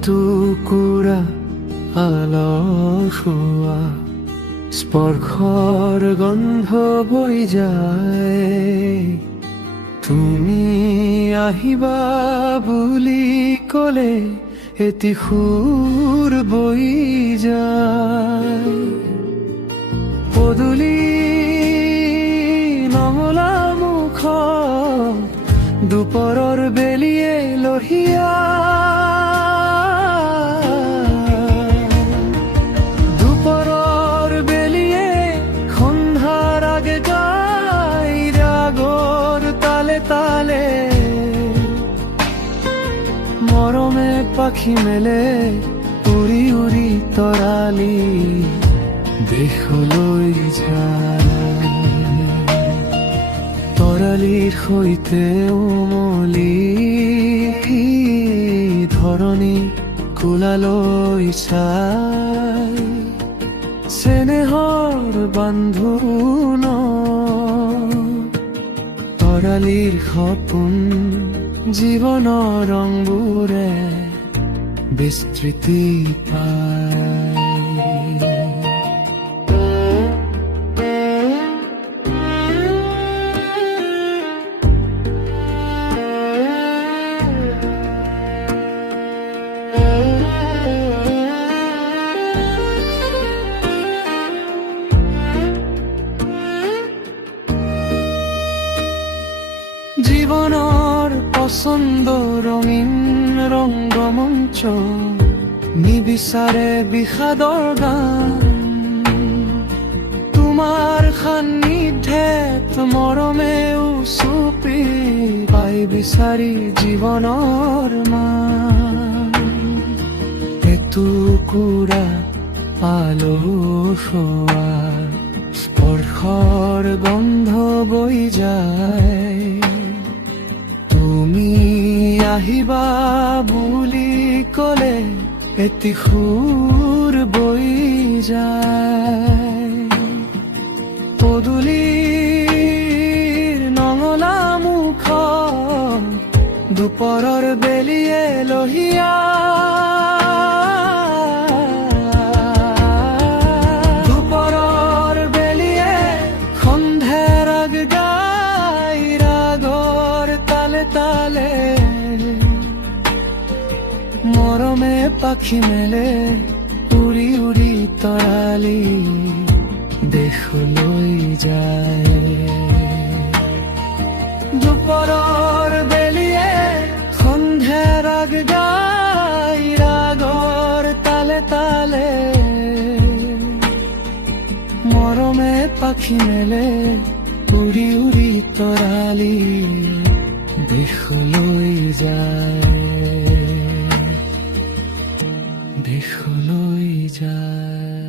এটুকুৰা আলসুৱা স্পৰ্শৰ গন্ধ বৈ যায়। তুমি আহিবা বুলি ক'লে এটি সুৰ বৈ যায়। পদূলি নমলা মুখত দুপৰৰ বেলিয়ে লহিয়া। দুপৰৰ বেলিয়ে সন্ধ্যাৰ আগে গাই ৰাগৰ তালে তালে। মৰমে পাখি মেলে উৰি উৰি তৰালি দেশলৈ যায়। তৰালিৰ সৈতে উমলি ধৰণী কোলালৈ চাই। চেনেহৰ বান্ধোন তৰালিৰ সপোন জীৱনৰ ৰংবোৰে বিস্তৃতি পায়। জীৱনৰ পছন্দ ৰঙীন ৰংগমঞ্চ নিবিচাৰে বিষাদৰ গান। তোমাৰ সান্নিধ্যত মৰমে উচুপি পাই বিচাৰি জীৱনৰ মান। এটুকুৰা আলসুৱা স্পৰ্শৰ গন্ধ বৈ যায়। তুমি আহিবা বুলি ক'লে এটি সুৰ বৈ যায়। পদূলিৰ নঙলা মুখত দুপৰৰ বেলিয়ে লহিয়া। দুপৰৰ বেলিয়ে সন্ধ্যাৰ আগ গাই ৰাগৰ তালে তালে। মৰমে পাখি মেলে উৰি উৰি তৰালি দেশলৈ যায়। দুপৰৰ বেলিয়ে সন্ধ্যাৰ আগ গাই ৰাগৰ তালে তালে। মৰমে পাখি মেলে উৰি উৰি তৰালি দেশলৈ যায়। দেশলৈ যায়।